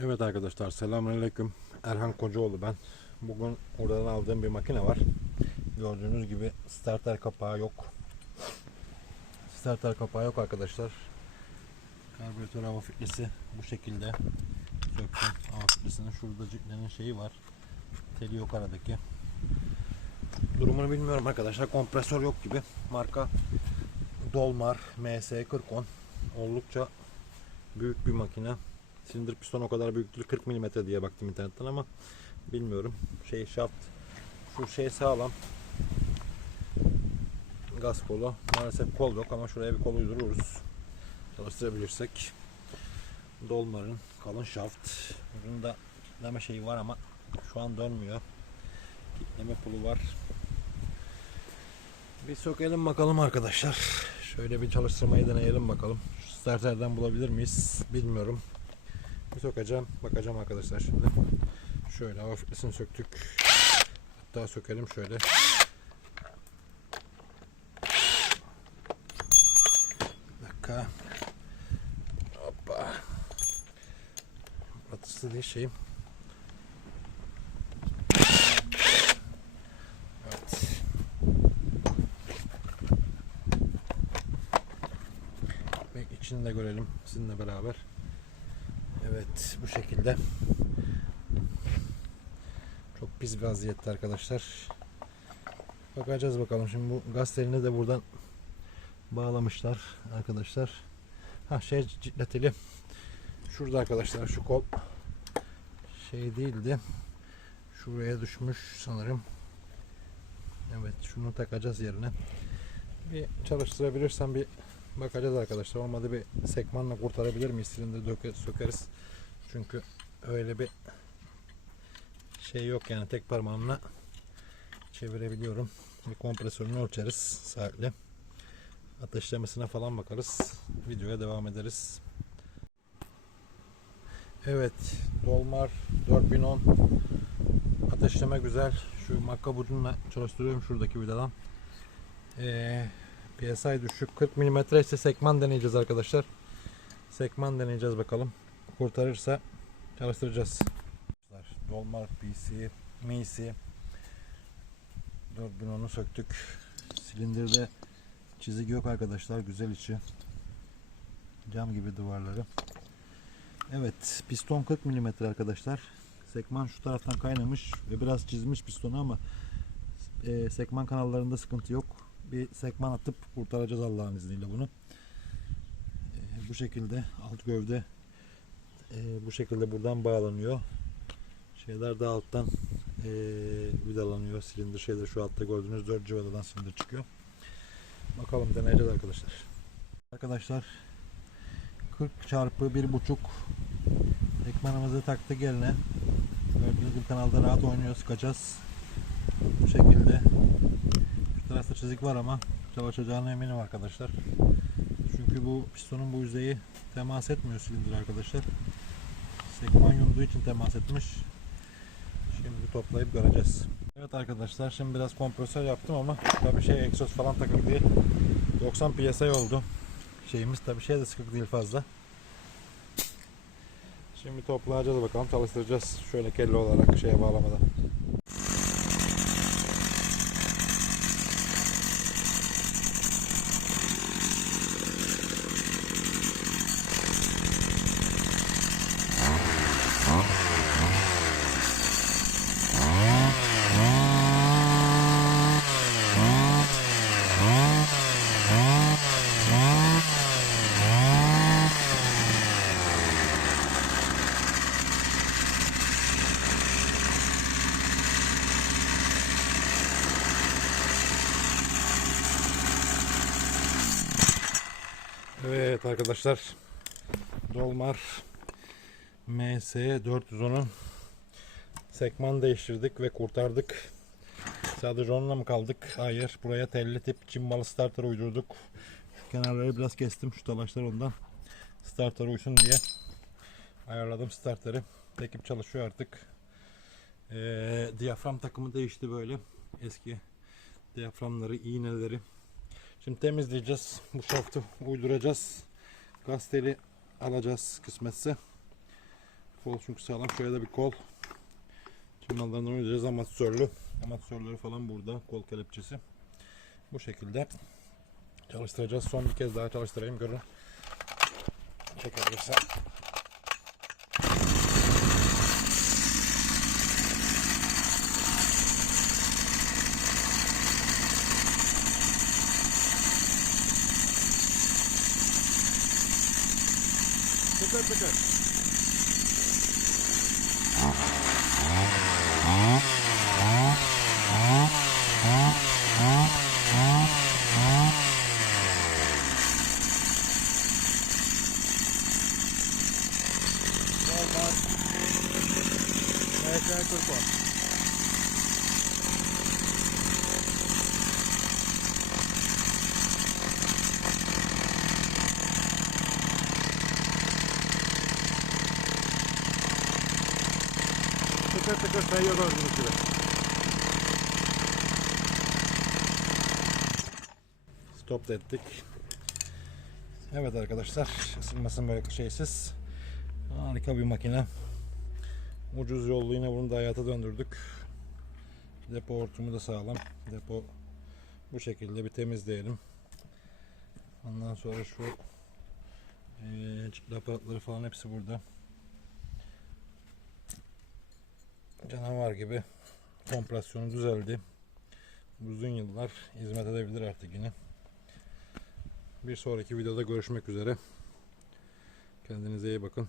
Evet arkadaşlar, selamünaleyküm. Erhan Kocaoğlu ben. Bugün oradan aldığım bir makine var. Gördüğünüz gibi starter kapağı yok. Starter kapağı yok arkadaşlar. Karbüratör hava filtresi bu şekilde. Söktüm hava filtresinin, şurada ciklenin şeyi var. Teli yok aradaki. Durumunu bilmiyorum arkadaşlar. Kompresör yok gibi. Marka Dolmar MS4010. Oldukça büyük bir makine. Silindir piston o kadar büyük değil, 40 mm diye baktım internetten ama bilmiyorum. Şaft, şu şey sağlam. Gaz kolu. Maalesef kol yok ama şuraya bir kol uydururuz. Çalıştırabilirsek. Dolmar'ın kalın şaft. Ucunda kitleme şeyi var ama şu an dönmüyor. Kitleme pulu var. Bir sökelim bakalım arkadaşlar. Şöyle bir çalıştırmayı deneyelim bakalım. Şu starterden bulabilir miyiz bilmiyorum. Bir sokacağım, bakacağım arkadaşlar şimdi. Şöyle hava filtresini söktük. Hatta sökelim şöyle. Bir dakika. Hoppa. Atısı değil şeyim. Evet. Ve içini de görelim sizinle beraber. Evet, bu şekilde. Çok pis bir vaziyette arkadaşlar. Bakacağız bakalım. Şimdi bu gaz telini de buradan bağlamışlar arkadaşlar. Cikleteli. Şurada arkadaşlar, şu kol şey değildi. Şuraya düşmüş sanırım. Evet, şunu takacağız yerine. Bir çalıştırabilirsem bir bakacağız arkadaşlar. Olmadı bir sekmanla kurtarabilir miyiz? Silindiri sökeriz. Çünkü öyle bir şey yok yani, tek parmağımla çevirebiliyorum. Bir kompresörünü ölçeriz saatle. Ateşlemesine falan bakarız. Videoya devam ederiz. Evet, Dolmar 4010 ateşleme güzel. Şu makkap ucunla çalıştırıyorum şuradaki vidadan. PSI düşük, 40 mm ise sekman deneyeceğiz arkadaşlar. Sekman deneyeceğiz bakalım. Kurtarırsa çalıştıracağız. Dolmar PC MIC 4010'u söktük. Silindirde çizik yok arkadaşlar. Güzel içi. Cam gibi duvarları. Evet, piston 40 mm arkadaşlar. Sekman şu taraftan kaynamış ve biraz çizmiş pistonu ama sekman kanallarında sıkıntı yok. Bir sekman atıp kurtaracağız Allah'ın izniyle bunu. Bu şekilde alt gövde bu şekilde buradan bağlanıyor. Şeyler de alttan vidalanıyor. Silindir şeyde şu altta gördüğünüz 4 civatadan silindir çıkıyor. Bakalım, deneyeceğiz arkadaşlar. Arkadaşlar 40 çarpı 1.5 ekmanımızı taktık eline. Gördüğünüz gibi kanalda rahat oynuyor, sıkacağız. Bu şekilde. Şu tarafta çizik var ama çalışacağına eminim arkadaşlar. Çünkü bu pistonun bu yüzeyi temas etmiyor silindir arkadaşlar. Sekman yumduğu için temas etmiş. Şimdi toplayıp göreceğiz. Evet arkadaşlar, şimdi biraz kompresör yaptım ama tabii egzoz falan takık değil. 90 PSI oldu şeyimiz, tabii de sıkık değil fazla. Şimdi toplayacağız bakalım, çalıştıracağız şöyle kelle olarak şeye bağlamadan. Evet arkadaşlar, Dolmar MS410'un sekman değiştirdik ve kurtardık. Sadece onunla mı kaldık? Hayır. Buraya telli tip cimbalı starter uydurduk. Şu kenarları biraz kestim. Şu talaşlar ondan. Starter uysun diye ayarladım starteri. Ekip çalışıyor artık. Diyafram takımı değişti böyle. Eski diyaframları, iğneleri. Şimdi temizleyeceğiz. Bu şaftı uyduracağız. Gaz teli alacağız kısmetse. Kol çünkü sağlam. Şöyle de bir kol. Şimdi mallarından oynayacağız. Amatörlü. Amatörleri falan burada. Kol kelepçesi. Bu şekilde çalıştıracağız. Son bir kez daha çalıştırayım. Görün. Çekebilirsem. Tıkır tıkır. Olmaz. Evet, 40 var. Tıkır tıkır sayıyor gördüğünüz gibi. Stop da ettik. Evet arkadaşlar, ısınmasın böyle şeysiz. Harika bir makine. Ucuz yollu yine bunu da hayata döndürdük. Depo hortumu da sağlam. Depo bu şekilde bir temizleyelim. Ondan sonra şu aparatları falan hepsi burada. Canavar gibi kompresyonu düzeldi. Uzun yıllar hizmet edebilir artık yine. Bir sonraki videoda görüşmek üzere. Kendinize iyi bakın.